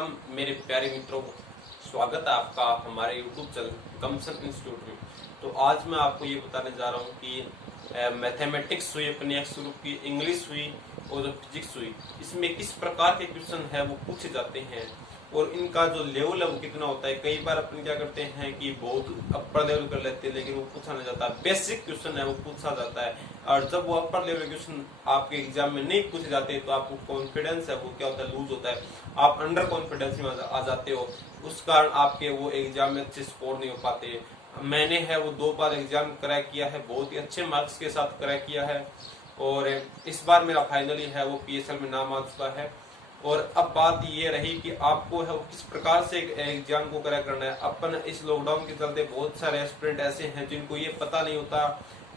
मेरे प्यारे मित्रों, स्वागत है आपका हमारे YouTube चैनल कमसन इंस्टीट्यूट में। तो आज मैं आपको ये बताने जा रहा हूँ कि मैथमेटिक्स हुई, अपनी एक्स ग्रुप की इंग्लिश हुई और जो फिजिक्स हुई, इसमें किस प्रकार के क्वेश्चन है वो पूछे जाते हैं और इनका जो लेवल है वो कितना होता है। कई बार अपन क्या करते हैं कि बहुत अपर लेवल कर लेते हैं, लेकिन वो पूछा नहीं जाता। बेसिक क्वेश्चन है वो पूछा जाता है, और जब वो अपर लेवल क्वेश्चन आपके एग्जाम में नहीं पूछे जाते तो आपको कॉन्फिडेंस है वो क्या होता है, लूज होता है। आप अंडर कॉन्फिडेंस में आ जाते हो, उस कारण आपके वो एग्जाम में अच्छे स्कोर नहीं हो पाते। मैंने है वो 2 बार एग्जाम क्रैक किया है, बहुत ही अच्छे मार्क्स के साथ क्रैक किया है, और इस बार मेरा फाइनली है वो PSL में नाम आ चुका है। और अब बात ये रही कि आपको है वो किस प्रकार से एग्जाम को क्रैक करना है। अपन इस लॉकडाउन के चलते बहुत सारे एस्पिरेंट ऐसे हैं जिनको ये पता नहीं होता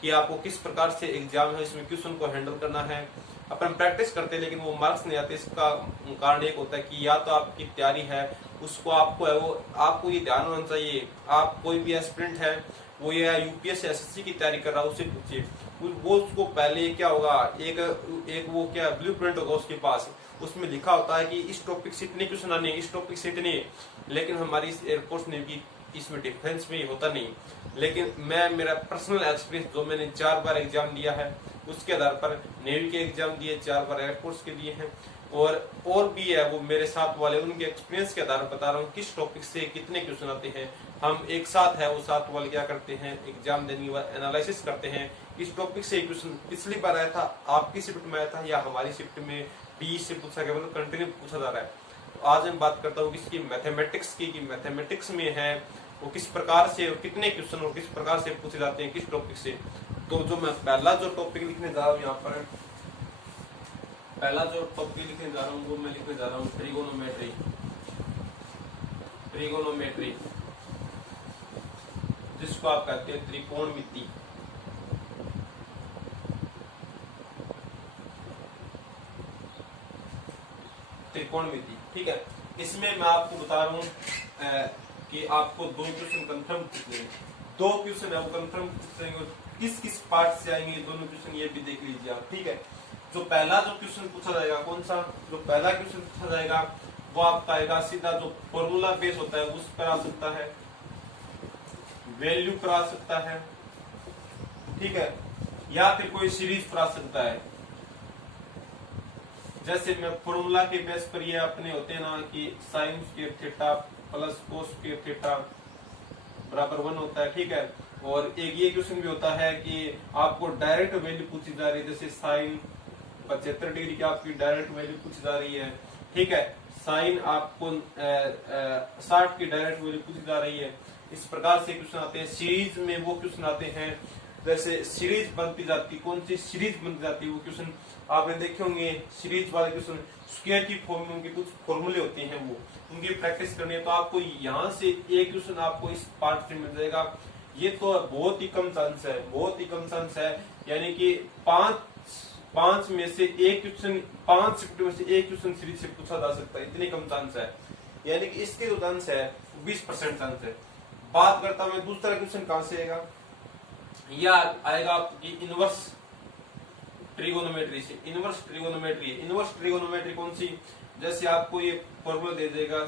कि आपको किस प्रकार से एग्जाम है, इसमें क्वेश्चन को हैंडल करना है। अपन प्रैक्टिस करते हैं लेकिन वो मार्क्स नहीं आते। इसका कारण एक होता है कि या तो आपकी तैयारी है उसको आपको है वो आपको ये ध्यान होना चाहिए। आप कोई भी एस्पिरेंट है वो ये UPSC SSC की तैयारी कर रहा है, उससे पूछिए वो उसको पहले क्या होगा, एक वो क्या ब्लूप्रिंट होगा उसके पास, उसमें लिखा होता है कि इस टॉपिक से इतने क्वेश्चन आने, इस टॉपिक से इतने। लेकिन हमारी इस एयरफोर्स नेवी इसमें डिफेंस में होता नहीं। लेकिन मैं मेरा पर्सनल एक्सपीरियंस जो मैंने 4 बार एग्जाम दिया है उसके आधार पर नेवी के एग्जाम दिए, 4 बार एयरफोर्स के दिए हैं, और भी है वो मेरे साथ वाले उनके एक्सपीरियंस के आधार पर बता रहा हूँ किस टॉपिक से कितने क्वेश्चन आते हैं। हम एक साथ है वो साथ वाले क्या करते हैं, एग्जाम देने के बाद एनालिसिस करते हैं किस टॉपिक से क्वेश्चन पिछली बार आया था, आपकी शिफ्ट में आया था या हमारी शिफ्ट में 20 से पूछा गया, मतलब कंटिन्यू पूछा जा रहा है। तो आज मैं बात करता हूँ किसकी, मैथमेटिक्स की, कि मैथमेटिक्स में है वो किस प्रकार से कितने क्वेश्चन और किस प्रकार से पूछे जाते हैं किस टॉपिक से। तो जो मैं पहला जो टॉपिक लिखने जा रहा हूँ यहाँ पर, पहला जो टॉपिक लिखने जा रहा हूँ वो मैं लिखने जा रहा हूँ ट्रिगोनोमेट्री। ट्रिगोनोमेट्री जिसको आप कहते हैं त्रिकोणमिति। त्रिकोणमिति, ठीक है। इसमें मैं आपको बता रहा हूँ कि आपको 2 क्वेश्चन कंफर्म पूछेंगे, 2 क्वेश्चन है वो कंफर्म पूछेंगे। किस किस पार्ट से आएंगे ये दोनों क्वेश्चन, ये भी देख लीजिए आप, ठीक है। जो पहला जो क्वेश्चन पूछा जाएगा, कौन सा, जो पहला क्वेश्चन पूछा जाएगा वो आपका आएगा सीधा जो फॉर्मूला बेस होता है उस पर आ सकता है, वैल्यू पर आ सकता है, ठीक है, या फिर कोई सीरीज पर आ सकता है। जैसे मैं फॉर्मूला के बेस पर ये अपने होते हैं ना कि sine square theta plus cos square theta बराबर 1 होता है, ठीक है। और एक ये क्वेश्चन भी होता है कि आपको डायरेक्ट वैल्यू पूछी जा रही है, जैसे साइन 75 डिग्री की आपकी डायरेक्ट वैल्यू पूछी जा रही है, ठीक है। साइन आपको 60 की डायरेक्ट वैल्यू पूछी जा रही है। इस प्रकार से क्वेश्चन आते हैं। सीरीज में वो क्वेश्चन आते हैं, जैसे सीरीज बनती जाती, कौन सी सीरीज बनती जाती है वो क्वेश्चन आपने देखे होंगे। सीरीज वाले क्वेश्चन स्क्वायर की फॉर्म उनके कुछ फॉर्मूले होते हैं, वो उनकी प्रैक्टिस करनी है। तो आपको यहाँ से एक क्वेश्चन आपको इस पार्ट से मिल जाएगा। ये तो बहुत ही कम चांस है, बहुत ही कम चांस है, यानी कि 5 में से एक क्वेश्चन, 5 शिफ्ट में से एक क्वेश्चन सीरीज से पूछा जा सकता है, इतनी कम चांस है। यानी कि इसके जो चांस है 20% चांस है। बात करता हूं मैं दूसरा क्वेश्चन कहां से आएगा, यह आएगा आपकी इनवर्स ट्रिगोनोमेट्री से। इनवर्स ट्रिगोनोमेट्री, इनवर्स ट्रिगोनोमेट्री कौन सी, जैसे आपको ये फॉर्मूला दे देगा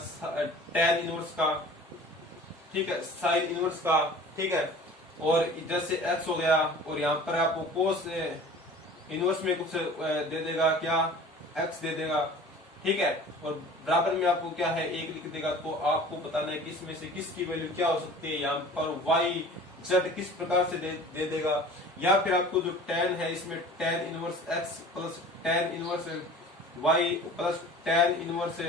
tan इनवर्स का, ठीक है, साइन इनवर्स का, ठीक है, और जैसे x हो गया, और यहाँ पर आपको कोस इनवर्स में कुछ दे देगा, क्या x दे देगा, ठीक है, और बराबर में आपको क्या है 1 लिख देगा। तो आपको बताना है कि इसमें से किसकी वैल्यू क्या हो सकती है। यहाँ पर y z किस प्रकार से दे देगा, या फिर आपको जो tan है इसमें tan inverse x plus tan inverse y plus tan inverse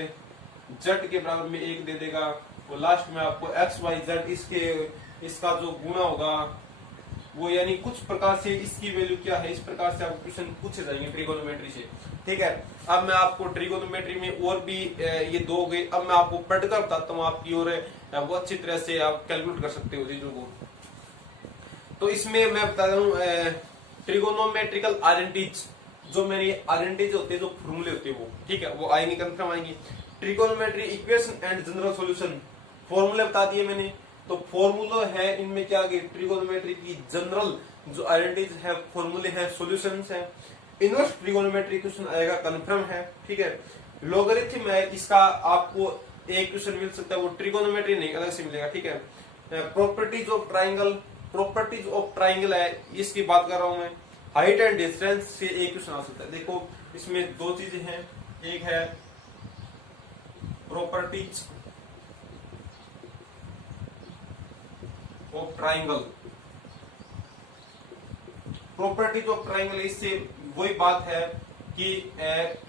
z के बराबर में 1 दे देगा। और लास्ट में आपको x y z इसका जो गुणा होगा वो, यानी कुछ प्रकार से इसकी वैल्यू क्या है, इस प्रकार से आपको क्वेश्चन पूछे जाएंगे ट्रिगोनोमेट्री से, ठीक है। अब मैं आपको ट्रिगोनोमेट्री में और भी ये 2 हो गए। अब मैं आपको पढ़कर बताता हूँ आपकी, और वो अच्छी तरह से आप कैलकुलेट कर सकते हो चीजों को। तो इसमें मैं बता रहा हूँ ट्रिगोनोमेट्रिकल आइडेंटिटीज, जो मेरी आइडेंटिटीज होते हैं, जो फॉर्मूले होते हैं वो, ठीक है, वो आएंगे, कंफर्म आएंगे। Trigonometry equation and general solution, फॉर्मूले बता दिए मैंने। तो फॉर्मूला है इनमें क्या, ट्रिगोनोमेट्री की जनरल जो आइडेंटिटीज है, फॉर्मूले हैं, सॉल्यूशंस हैं। इनवर्स ट्रिगोनोमेट्री क्वेश्चन आएगा, कंफर्म है, ठीक है। लोगरिथम है, इसका आपको एक क्वेश्चन मिल सकता है, वो ट्रिगोनोमेट्री नहीं, अलग से मिलेगा, ठीक है। Properties of triangle, properties of triangle है, इसकी बात कर रहा हूं मैं। हाइट एंड डिस्टेंस से एक क्वेश्चन आ सकता है। देखो इसमें दो चीजें हैं, एक है properties of triangle, properties of triangle, इससे वही बात है कि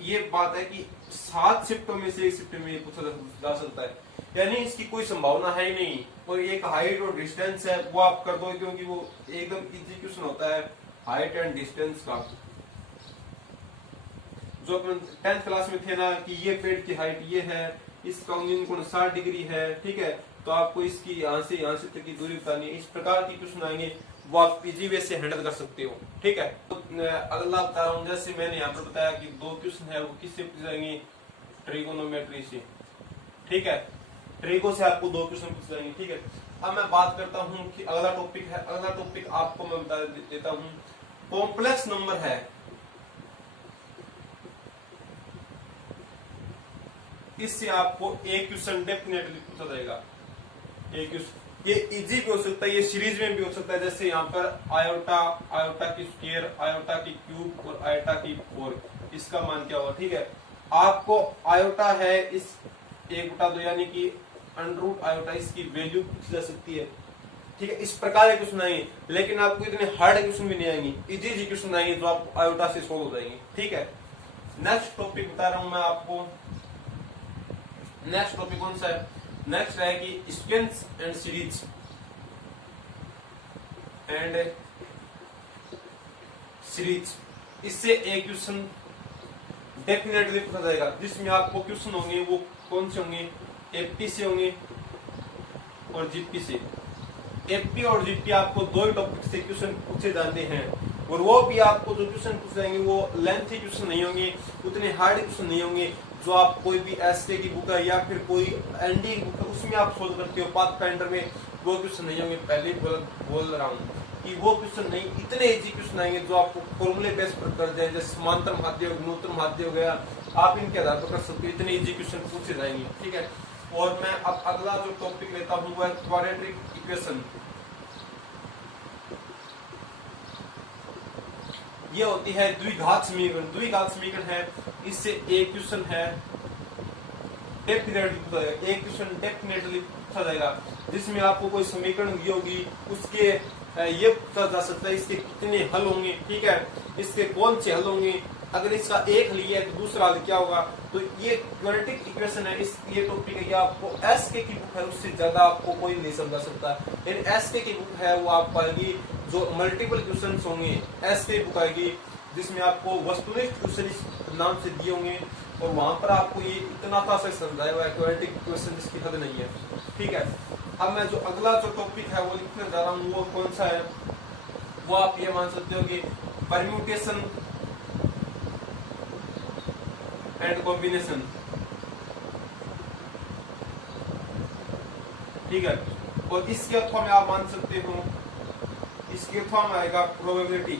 ये बात है कि 7 शिफ्टों में से एक शिफ्ट में पूछा जा सकता है, यानी इसकी कोई संभावना है ही नहीं। और एक हाइट और डिस्टेंस है, वो आप कर दो, क्योंकि वो एकदम इजी क्वेश्चन होता है हाइट एंड डिस्टेंस का। जो अपन 10th क्लास में थे ना कि ये पेड़ की हाइट ये है, इसका यूनियन कोण 60 डिग्री है, ठीक है, तो आपको इसकी यहाँ से तक की दूरी बतानी है। इस प्रकार की क्वेश्चन आएंगे, वो आप इजी वे से हैंडल कर सकते हो, ठीक है। तो अगला बता रहा हूँ, जैसे मैंने यहाँ पर बताया कि 2 क्वेश्चन है, वो किससे पूछे जाएंगे, ट्रिगोनोमेट्री से, ठीक है। ट्रिगो से आपको 2 क्वेश्चन पूछे जाएंगे, ठीक है। अब मैं बात करता हूँ कि अगला टॉपिक है, अगला टॉपिक आपको मैं बता देता हूँ, कॉम्प्लेक्स नंबर है। इससे आपको एक क्वेश्चन डेफिनेटली पूछा जाएगा, एक क्वेश्चन, ये इजी भी हो सकता है, ये सीरीज में भी हो सकता है। जैसे यहाँ पर आयोटा, आयोटा की स्क्वायर, आयोटा की क्यूब और आयोटा की 4, इसका मान क्या होगा, ठीक है। आपको आयोटा है इस 1/2 यानी कि अंडररूट आयोटा, इसकी वैल्यू पूछी जा सकती है, ठीक है। इस प्रकार के क्वेश्चन आएंगे, लेकिन आपको इतने हार्ड क्वेश्चन भी नहीं आएंगे, इजी क्वेश्चन आएंगे जो आपको आयोटा से सोल्व हो जाएंगे, ठीक है। नेक्स्ट टॉपिक बता रहा हूं मैं आपको, नेक्स्ट टॉपिक कौन सा है, नेक्स्ट है कि स्क्वेंस एंड सीरीज इससे एक क्वेश्चन डेफिनेटली पूछा जाएगा, जिसमें आपको क्वेश्चन होंगे वो कौन से होंगे, एफपी से होंगे और जीपी से। एफपी और जीपी आपको 2 टॉपिक से क्वेश्चन पूछे जाते हैं, और वो भी आपको जो क्वेश्चन पूछे जाएंगे वो लेंथी क्वेश्चन नहीं होंगे, उतने हार्ड क्वेश्चन नहीं होंगे जो आप कोई भी एसके की बुक है या फिर कोई एनडी बुक है उसमें आप सोल्व करते हो, पाथफाइंडर में वो क्वेश्चन नहीं होंगे। पहले बोल रहा हूँ कि वो क्वेश्चन नहीं, इतने इजी क्वेश्चन आएंगे जो आपको फॉर्मूले बेस पर कर जाए, जैसे समांतर माध्य, गुणोत्तर माध्य हो गया, आप इनके आधार पर कर सकते हो, इतने इजी क्वेश्चन पूछे जाएंगे, ठीक है। और मैं अब अगला जो टॉपिक लेता हूँ वो है क्वाड्रेटिक इक्वेशन। ये होती है द्विघात समीकरण, द्विघात समीकरण है, इससे एक क्वेश्चन है डेफिनेटली, एक क्वेश्चन डेफिनेटली पूछा जाएगा, जिसमें आपको कोई समीकरण दी होगी, उसके ये पूछा जा सकता है इसके कितने हल होंगे, ठीक है, इसके कौन से हल होंगे, अगर इसका एक हल है तो दूसरा हल क्या होगा। तो ये क्वाड्रेटिक इक्वेशन है, इस ये टॉपिक है, ये आपको एसके की बुक है उससे ज्यादा आपको कोई नहीं समझा सकता। लेकिन एसके की बुक है वो आप पाएगी जो मल्टीपल क्वेश्चन होंगे, एसके बुक आएगी जिसमें आपको वस्तुनिष्ठ क्वेश्चन इस नाम से दिए होंगे, और वहां पर आपको ये इतना था से समझाया हुआ है क्वाड्रेटिक इक्वेशन जिसकी हद नहीं है, ठीक है। अब मैं जो अगला जो टॉपिक है वो लिखने जा रहा हूँ वो कौन सा है, वो आप ये मान सकते हो कि परम्यूटेशन एंड कॉम्बिनेशन, ठीक है। और इसके अथवा में आप मान सकते हो, इसके अथवा में आएगा प्रोबेबिलिटी,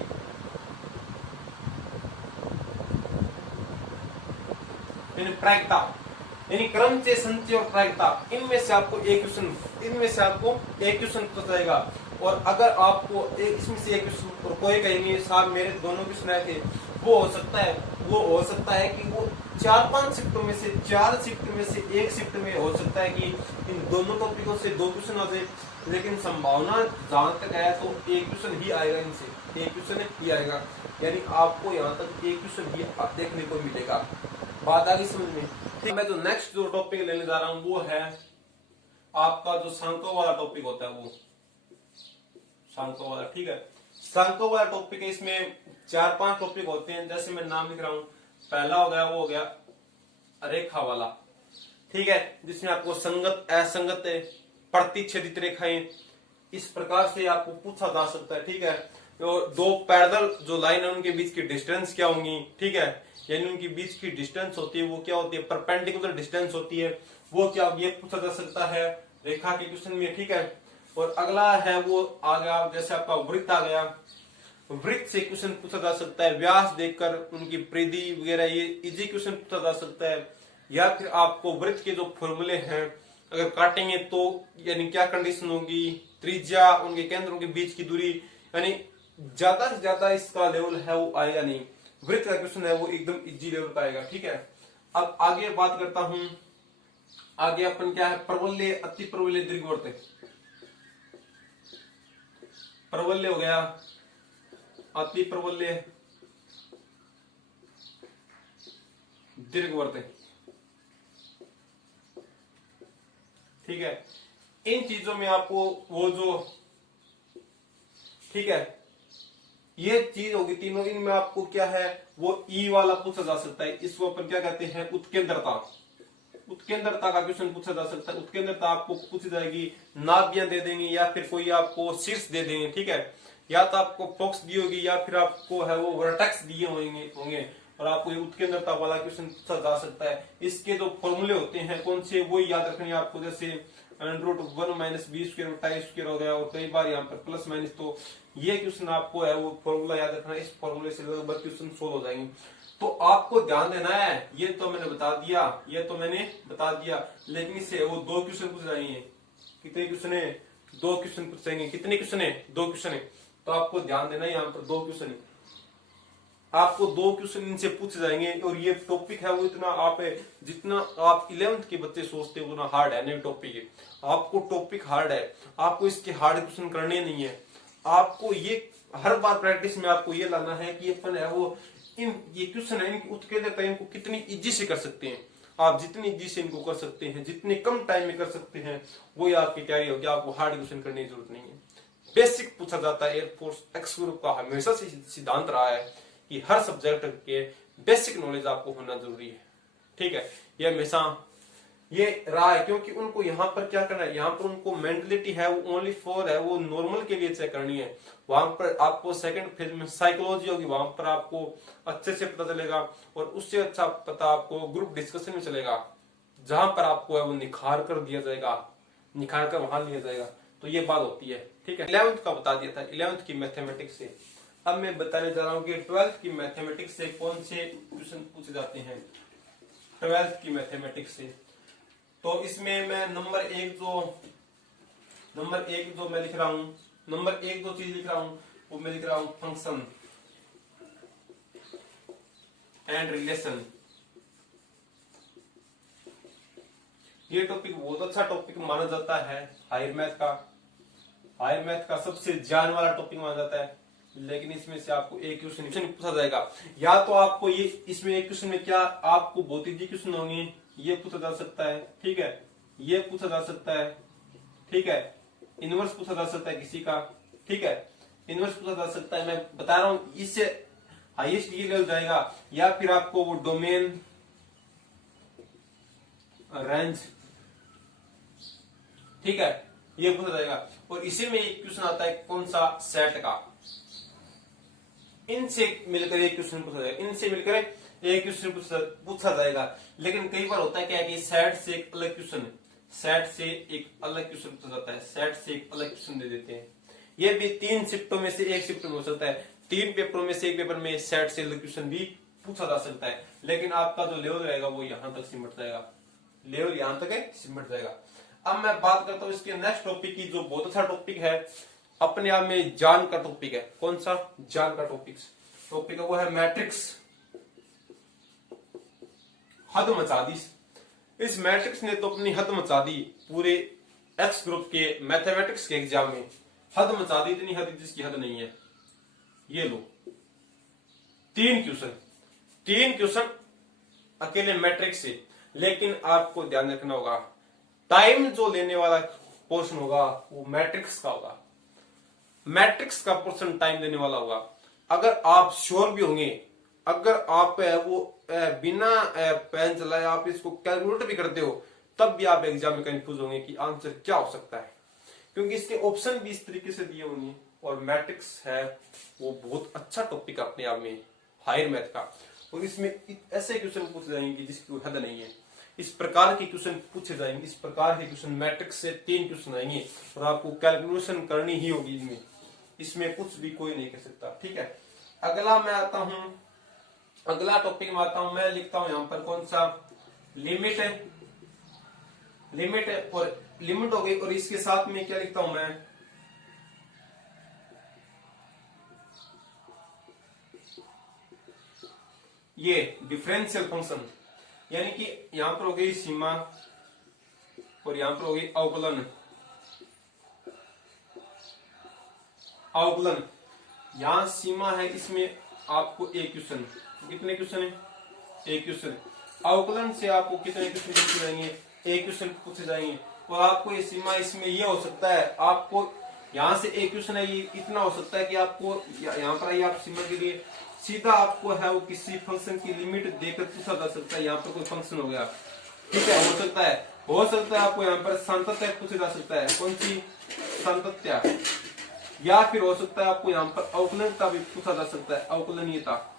यानी प्रायिकता, यानी क्रम से संचय और प्रायिकता, इनमें से आपको एक क्वेश्चन, इनमें से आपको एक क्वेश्चन पूछा जाएगा। और अगर आपको इसमें से एक क्वेश्चन, और कोई कहेंगे साहब मेरे दोनों क्वेश्चन आए थे, वो हो सकता है कि वो 4-5 शिफ्टों में से 4 शिफ्ट में से एक शिफ्ट में हो सकता है कि इन दोनों टॉपिकों से 2 क्वेश्चन आ जाए, लेकिन संभावना जहां तक है तो एक क्वेश्चन ही आएगा, इनसे एक क्वेश्चन ही आएगा, यानी आपको यहाँ तक एक क्वेश्चन ही देखने को मिलेगा। बात आ गई समझ में, ठीक। मैं जो नेक्स्ट जो टॉपिक लेने जा रहा हूँ वो है आपका जो सांख्यों वाला टॉपिक होता है, वो सांख्यों वाला, ठीक है। सांख्यों वाला टॉपिक है, इसमें 4-5 टॉपिक होते हैं, जैसे मैं नाम लिख रहा हूँ। पहला हो गया वो हो गया रेखा वाला, ठीक है, जिसमें आपको संगत असंगत प्रतिच्छेदित रेखाएं इस प्रकार से आपको पूछा जा सकता है, ठीक है। तो 2 पैरेलल जो लाइन है उनके बीच की डिस्टेंस क्या होंगी, ठीक है, यानी उनकी बीच की डिस्टेंस होती है वो क्या होती है, परपेंडिकुलर डिस्टेंस होती है, वो क्या, ये पूछा जा सकता है रेखा के क्वेश्चन में, ठीक है। और अगला है वो आ गया, जैसे आपका वृत्त आ गया, वृत्त से क्वेश्चन पूछा जा सकता है, व्यास देखकर उनकी परिधि वगैरह, ये इजी क्वेश्चन पूछा जा सकता है। या फिर आपको वृत्त के जो फॉर्मूले हैं अगर काटेंगे तो यानी क्या कंडीशन होगी, त्रिज्या, उनके केंद्रों के बीच की दूरी, यानी ज्यादा से ज्यादा इसका लेवल है वो आएगा नहीं। वृत्त का क्वेश्चन है वो एकदम इजी लेवल का आएगा, ठीक है। अब आगे बात करता हूं, आगे अपन क्या है, परवलय, अति परवलय, दीर्घवृत्त। परवलय हो गया, अति परवलय, दीर्घवृत्त, ठीक है। इन चीजों में आपको वो जो, ठीक है, ये चीज होगी तीनों, इनमें आपको क्या है वो ई वाला पूछा जा सकता है। इसको अपन क्या कहते हैं, उत्केंद्रता। उत्केंद्रता का क्वेश्चन पूछा जा सकता है। उत्केंद्रता आपको पूछी जाएगी, नाभियां दे देंगे या फिर कोई आपको शीर्ष दे देंगे, ठीक है। या तो आपको फोक्स दी होगी या फिर आपको है वो वर्टेक्स दिए होंगे और आपको ये उत्केंद्रता वाला क्वेश्चन पूछा जा सकता है। इसके जो फॉर्मूले होते हैं कौन से, वो याद रखने आपको, जैसे √1 - b² हो गया, और कई बार यहाँ पर प्लस माइनस। तो ये क्वेश्चन आपको है वो फॉर्मूला याद रखना, इस फॉर्मूले से लगभग क्वेश्चन सोल्व हो जाएंगे। तो आपको ध्यान देना है, ये तो मैंने बता दिया, लेकिन इससे वो 2 क्वेश्चन पूछ जाएंगे। कितने क्वेश्चन है, 2 क्वेश्चन पूछ जाएंगे। कितने क्वेश्चन है, 2 क्वेश्चन है। तो आपको ध्यान देना है, यहाँ पर 2 क्वेश्चन है, आपको 2 क्वेश्चन इनसे पूछे जाएंगे। और ये टॉपिक है वो इतना आप जितना आप 11th के बच्चे सोचते हो उतना हार्ड है नहीं टॉपिक है। आपको टॉपिक हार्ड है, आपको इसके हार्ड क्वेश्चन करने नहीं है। आपको ये हर बार प्रैक्टिस में आपको ये लाना है कि अपन है वो ये क्वेश्चन है इनकी उत्केंद्रता इनको कितनी इजी से कर सकते हैं। आप जितनी इजी से इनको कर सकते हैं, जितने कम टाइम में कर सकते हैं, वो आपकी तैयारी होगी। आपको हार्ड क्वेश्चन करने की जरूरत नहीं है। बेसिक पूछा जाता है। एयरफोर्स एक्स ग्रुप का हमेशा से सिद्धांत रहा है कि हर सब्जेक्ट के बेसिक नॉलेज आपको होना जरूरी है, ठीक है। ये हमेशा ये रहा है, क्योंकि उनको यहाँ पर क्या करना है, यहाँ पर उनको मेंटलिटी है वो ओनली फॉर है वो नॉर्मल के लिए चेक करनी है। वहां पर आपको सेकंड फेज में साइकोलॉजी होगी, वहां पर आपको अच्छे से पता चलेगा। और उससे अच्छा पता आपको ग्रुप डिस्कशन में चलेगा, जहां पर आपको है वो निखार कर दिया जाएगा, निखार कर वहां लिया जाएगा। तो ये बात होती है, ठीक है। 11th का बता दिया था, 11th की मैथमेटिक्स से। अब मैं बताने जा रहा हूँ कि 12th की मैथमेटिक्स से कौन से क्वेश्चन पूछे जाते हैं। 12th की मैथमेटिक्स से तो इसमें मैं नंबर एक जो मैं लिख रहा हूं, नंबर 1 जो चीज लिख रहा हूं वो मैं लिख रहा हूं फंक्शन एंड रिलेशन। ये टॉपिक बहुत अच्छा टॉपिक माना जाता है हायर मैथ का सबसे जान वाला टॉपिक माना जाता है। लेकिन इसमें से आपको एक क्वेश्चन पूछा जाएगा, या तो आपको ये इसमें एक क्वेश्चन में क्या आपको बहुत इजी क्वेश्चन होंगे, ये पूछा जा सकता है, ठीक है, ये पूछा जा सकता है, ठीक है, इनवर्स पूछा जा सकता है किसी का, ठीक है, इनवर्स पूछा जा सकता है। मैं बता रहा हूं इससे हाईएस्ट ये लेवल जाएगा। या फिर आपको वो डोमेन, रेंज, ठीक है, ये पूछा जाएगा। और इसी में एक क्वेश्चन आता है कौन सा, सेट का। इनसे मिलकर एक क्वेश्चन पूछा जाएगा, इनसे मिलकर एक क्वेश्चन पूछा जाएगा। लेकिन कई बार होता है क्या कि सेट से एक अलग क्वेश्चन पूछा जाता है, सेट से एक अलग क्वेश्चन दे देते हैं। ये भी 3 शिफ्टों में से एक शिफ्ट में हो सकता है। 3 पेपरों में से एक पेपर में सेट से अलग क्वेश्चन भी पूछा जा सकता है। लेकिन आपका जो लेवल रहेगा वो यहां तक सिमट जाएगा, लेवल यहां तक सिमट जाएगा। अब मैं बात करता हूं इसके नेक्स्ट टॉपिक की, जो बहुत अच्छा टॉपिक है, अपने आप में जान का टॉपिक है। कौन सा, जान का टॉपिक है वो है मैट्रिक्स। हद मचा दी इस मैट्रिक्स ने, तो अपनी हद मचा दी पूरे एक्स ग्रुप के मैथमेटिक्स के एग्जाम में। हद मचा दी, इतनी हद जिसकी हद नहीं है। ये लो 3 क्वेश्चन अकेले मैट्रिक्स से। लेकिन आपको ध्यान रखना होगा, टाइम जो लेने वाला पोर्शन होगा वो मैट्रिक्स का होगा, मैट्रिक्स का पोर्शन टाइम देने वाला होगा। अगर आप श्योर भी होंगे, अगर आप वो बिना पेन चलाए आप इसको कैलकुलेट भी करते हो, तब भी आप एग्जाम में कंफ्यूज होंगे कि आंसर क्या हो सकता है, क्योंकि इसके ऑप्शन भी इस तरीके से दिए होंगे। और मैट्रिक्स है वो बहुत अच्छा टॉपिक अपने आप में हायर मैथ का। और इसमें ऐसे क्वेश्चन पूछे जाएंगे जिसकी कोई हद नहीं है। इस प्रकार के क्वेश्चन पूछे जाएंगे, इस प्रकार के क्वेश्चन मैट्रिक्स से 3 क्वेश्चन आएंगे और आपको कैलकुलेशन करनी ही होगी इनमें, इसमें कुछ भी कोई नहीं कर सकता, ठीक है। अगला मैं आता हूं, अगला टॉपिक में आता हूं, मैं लिखता हूं यहां पर कौन सा, लिमिट है, लिमिट है और लिमिट हो गई, और इसके साथ में क्या लिखता हूं मैं, ये डिफरेंशियल फंक्शन, यानी कि यहां पर हो गई सीमा और यहां पर हो गई अवकलन। अवकलन, यहां सीमा है, इसमें आपको एक क्वेश्चन, कितने क्वेश्चन है, एक क्वेश्चन। अवकलन से आपको कितने क्वेश्चन पूछे जाएंगे, एक क्वेश्चन पूछे जाएंगे। और आपको ये सीमा, इसमें ये हो सकता है, आपको यहां से एक क्वेश्चन है, ये इतना हो सकता है कि आपको यहाँ पर आइए, आप सीमा के लिए सीधा आपको है वो किसी फंक्शन की लिमिट देकर पूछा जा सकता है। यहाँ पर कोई फंक्शन हो गया, ठीक है, हो सकता है आपको यहाँ पर सातत्य पूछा जा सकता है, कौन सी सातत्य, या फिर हो सकता है आपको यहाँ पर अवकलनीयता भी पूछा जा सकता है, अवकलनीयता।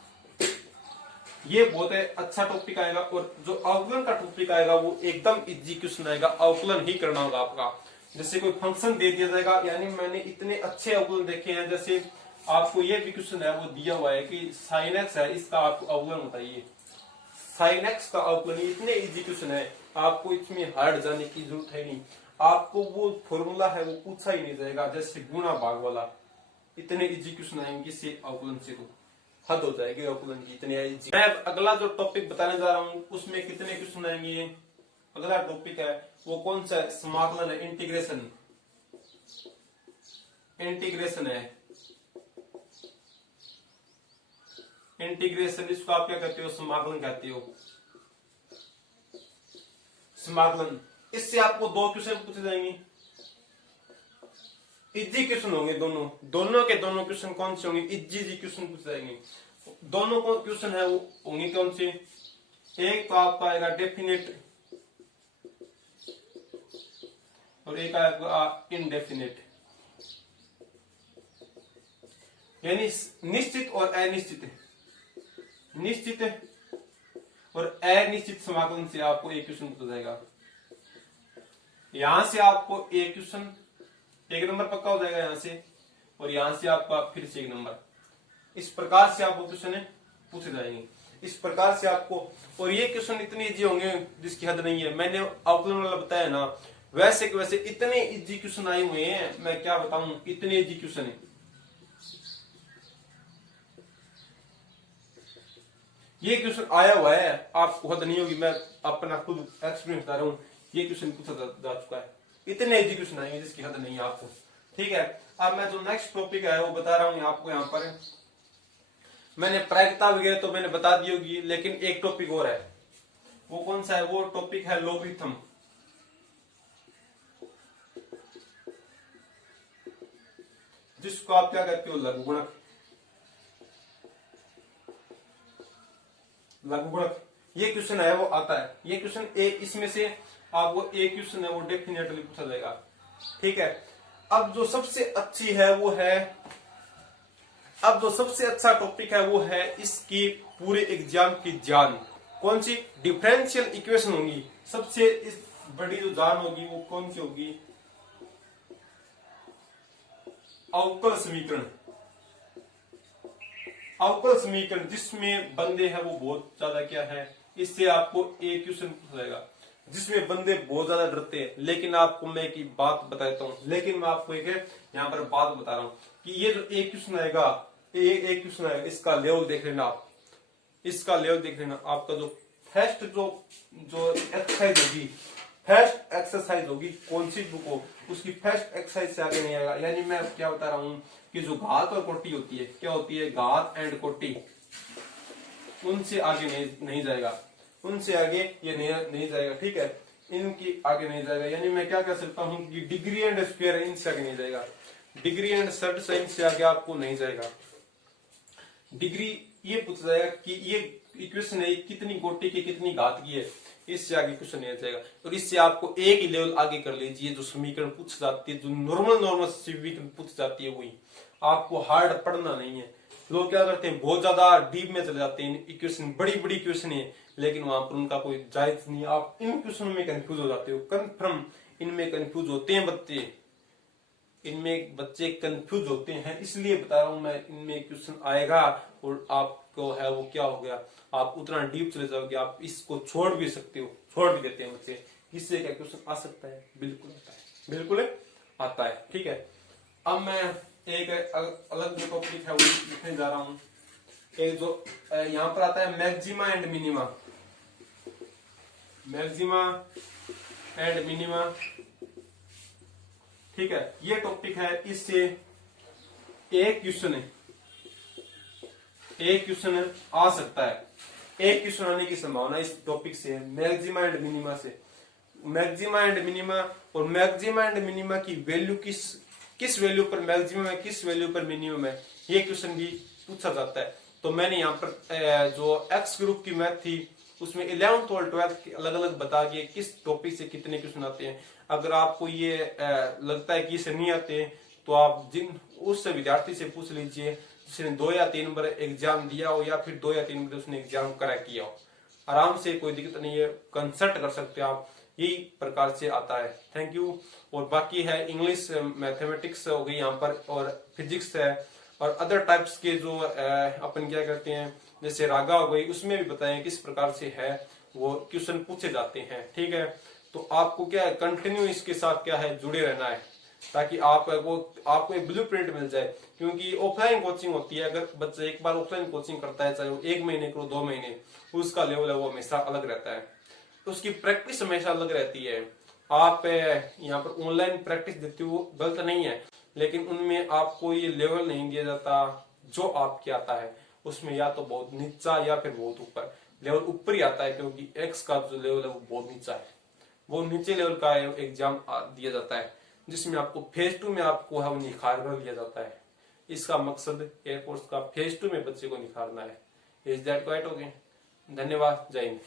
ये बहुत है अच्छा टॉपिक आएगा, और जो अवकलन का टॉपिक आएगा वो एकदम इजी क्वेश्चन आएगा, अवकलन ही करना होगा आपका। जैसे कोई फंक्शन दे दिया जाएगा, यानी मैंने इतने अच्छे अवकलन देखे हैं, जैसे आपको ये भी क्वेश्चन है वो दिया हुआ है कि sin x है, इसका आपको अवकलन बताइए, sin x का अवकलन। इतने इजी क्वेश्चन है, आपको इसमें हार्ड जाने की जरूरत है नहीं, आपको वो फॉर्मूला है वो पूछा ही नहीं जाएगा, जैसे गुणा भाग वाला। इतने इजी क्वेश्चन आएंगे से अवकलन से तो हद हो जाएगी अवकलन की, इतने इजी। मैं अगला जो टॉपिक बताने जा रहा हूँ उसमें कितने क्वेश्चन आएंगे, अगला टॉपिक है वो कौन सा है, समाकलन है, इंटीग्रेशन। इंटीग्रेशन है, इंटीग्रेशन, इसको आप क्या कहते हो, समाकलन कहते हो, समाकलन। इससे आपको दो क्वेश्चन पूछे जाएंगे, इजी क्वेश्चन होंगे, दोनों के दोनों क्वेश्चन कौन से होंगे, इजी क्वेश्चन पूछे जाएंगे। दोनों क्वेश्चन है वो होंगे कौन से, एक तो आपका आएगा डेफिनेट और एक आएगा इनडेफिनेट, यानी निश्चित और अनिश्चित, निश्चित और अनिश्चित समाकलन से आपको एक क्वेश्चन पूछा जाएगा। यहां से आपको एक क्वेश्चन, एक नंबर पक्का हो जाएगा यहां से, और यहां से आपका फिर से एक नंबर। इस प्रकार से आपको क्वेश्चन पूछे जाएंगे, इस प्रकार से आपको। और ये क्वेश्चन इतने इजी होंगे जिसकी हद नहीं है, मैंने अवकलन वाला बताया ना, वैसे के वैसे इतने इजी क्वेश्चन आए हुए हैं, मैं क्या बताऊं, इतने इजी क्वेश्चन है। ये क्वेश्चन आया हुआ है, आपको हद नहीं होगी, मैं अपना खुद एक्सपीरियंस बता रहा हूँ, ये क्वेश्चन पूछा जा चुका है, इतने इजी क्वेश्चन आएंगे जिसकी हद नहीं है आपको, ठीक है। अब मैं जो नेक्स्ट टॉपिक है वो बता रहा हूँ आपको। यहाँ पर मैंने प्रायिकता वगैरह तो मैंने बता दी होगी, लेकिन एक टॉपिक और है, वो कौन सा है, वो टॉपिक है लोगारिथम। जिसको आप क्या कहते हो, लघुगुणक। लघुगुणक ये क्वेश्चन है वो आता है, ये क्वेश्चन एक, इसमें से आपको एक क्वेश्चन है वो डेफिनेटली पूछा जाएगा, ठीक है। अब जो सबसे अच्छी है वो है, अब जो सबसे अच्छा टॉपिक है वो है इसकी पूरे एग्जाम की जान, कौन सी, डिफरेंशियल इक्वेशन होंगी। सबसे इस बड़ी जो जान होगी वो कौन सी होगी, अवकल समीकरण। अवकल समीकरण जिसमें बंदे हैं वो बहुत ज्यादा क्या है, इससे आपको एक क्वेश्चन पूछा जाएगा, जिसमें बंदे बहुत ज्यादा डरते हैं। लेकिन आपको मैं एक बात बता देता हूँ, लेकिन मैं आपको एक यहाँ पर बात बता रहा हूँ कि ये जो एक क्वेश्चन आएगा, एक क्वेश्चन आएगा, इसका लेवल देख लेना आप, इसका लेवल देख लेना। आपका जो फर्स्ट जो एक्सरसाइज होगी, फर्स्ट एक्सरसाइज होगी कौन सी बुक हो, उसकी फर्स्ट एक्सरसाइज से आगे नहीं आएगा। यानी मैं क्या बता रहा हूँ कि जो घात और कोटि होती है, क्या होती है, घात एंड कोटि, उनसे आगे नहीं जाएगा, उनसे आगे ये नहीं जाएगा, ठीक है, इनकी आगे नहीं जाएगा। यानी मैं क्या कह सकता हूँ कि डिग्री एंड स्क्वायर इनसे आगे नहीं जाएगा, डिग्री एंड सर्ड साइन से आगे आपको नहीं जाएगा। डिग्री ये पूछा जाएगा कि ये इक्वेशन है कितनी कोटि की कितनी घात की है, इससे आगे क्वेश्चन नहीं जाएगा। और इससे आपको एक ही लेवल आगे कर लीजिए, जो समीकरण पूछ जाती है, जो नॉर्मल समीकरण पूछ जाती है, वही आपको हार्ड पढ़ना नहीं है। लोग क्या करते हैं, बहुत ज्यादा डीप में चले जाते हैं, इक्वेशन बड़ी बड़ी क्वेश्चन है, लेकिन वहां पर उनका कोई जायज नहीं है। आप इन क्वेश्चनों में कंफ्यूज हो जाते हो, कन्फर्म इनमें कंफ्यूज होते हैं बच्चे, इनमें बच्चे कंफ्यूज होते हैं, इसलिए बता रहा हूं मैं, इनमें क्वेश्चन आएगा और आप को है वो क्या हो गया, आप उतना डीप चले जाओगे, आप इसको छोड़ भी सकते हो, छोड़ भी देते हैं बच्चे। इससे क्या क्वेश्चन आ सकता है? बिल्कुल आता है, बिल्कुल आता है। ठीक है, अब मैं एक अलग जो टॉपिक है वो लिखने जा रहा हूं। एक जो यहाँ पर आता है maxima and minima, maxima and minima. ठीक है, ये टॉपिक है, इससे एक क्वेश्चन आ सकता है, एक क्वेश्चन आने की संभावना इस टॉपिक से, मैक्सिमा एंड मिनिमा से। मैक्सिमा एंड मिनिमा, और मैक्सिमा एंड मिनिमा की वैल्यू किस वैल्यू पर मैक्सिमम है, किस वैल्यू पर मिनिमम है, ये क्वेश्चन भी पूछा जाता है। तो मैंने यहाँ पर जो एक्स ग्रुप की मैथ थी उसमें 11th और 12th अलग अलग बता दिए किस टॉपिक से कितने क्वेश्चन आते हैं। अगर आपको ये लगता है कि इसे नहीं आते तो आप उस विद्यार्थी से पूछ लीजिए जिसने 2 या 3 बार एग्जाम दिया हो, या फिर 2 या 3 बार उसने एग्जाम क्रैक किया हो। आराम से, कोई दिक्कत नहीं है, कंसल्ट कर सकते हैं आप, यही प्रकार से आता है। Thank you. और बाकी है इंग्लिश, मैथमेटिक्स हो गई यहाँ पर, और फिजिक्स है, और अदर टाइप्स के जो अपन क्या करते हैं, जैसे रागा हो गई, उसमें भी बताएं किस प्रकार से है वो क्वेश्चन पूछे जाते हैं। ठीक है, तो आपको क्या है, कंटिन्यू इसके साथ क्या है, जुड़े रहना है, ताकि आपको एक ब्लूप्रिंट मिल जाए। क्योंकि ऑफलाइन कोचिंग होती है, अगर बच्चा एक बार ऑफलाइन कोचिंग करता है, चाहे वो 1 महीने करो 2 महीने, उसका लेवल है वो हमेशा अलग रहता है, तो उसकी प्रैक्टिस हमेशा अलग रहती है। आप यहाँ पर ऑनलाइन प्रैक्टिस देते हो, गलत नहीं है, लेकिन उनमें आपको ये लेवल नहीं दिया जाता जो आपके आता है, उसमें या तो बहुत नीचा या फिर बहुत ऊपर। लेवल ऊपर ही आता है, क्योंकि एक्स का जो लेवल है वो बहुत नीचा है, वो नीचे लेवल का एग्जाम दिया जाता है, जिसमें आपको फेज 2 में आपको है वो निखारना दिया जाता है। इसका मकसद एयरफोर्स का फेज 2 में बच्चे को निखारना है। Is that quite? ओके, धन्यवाद, जय हिंद।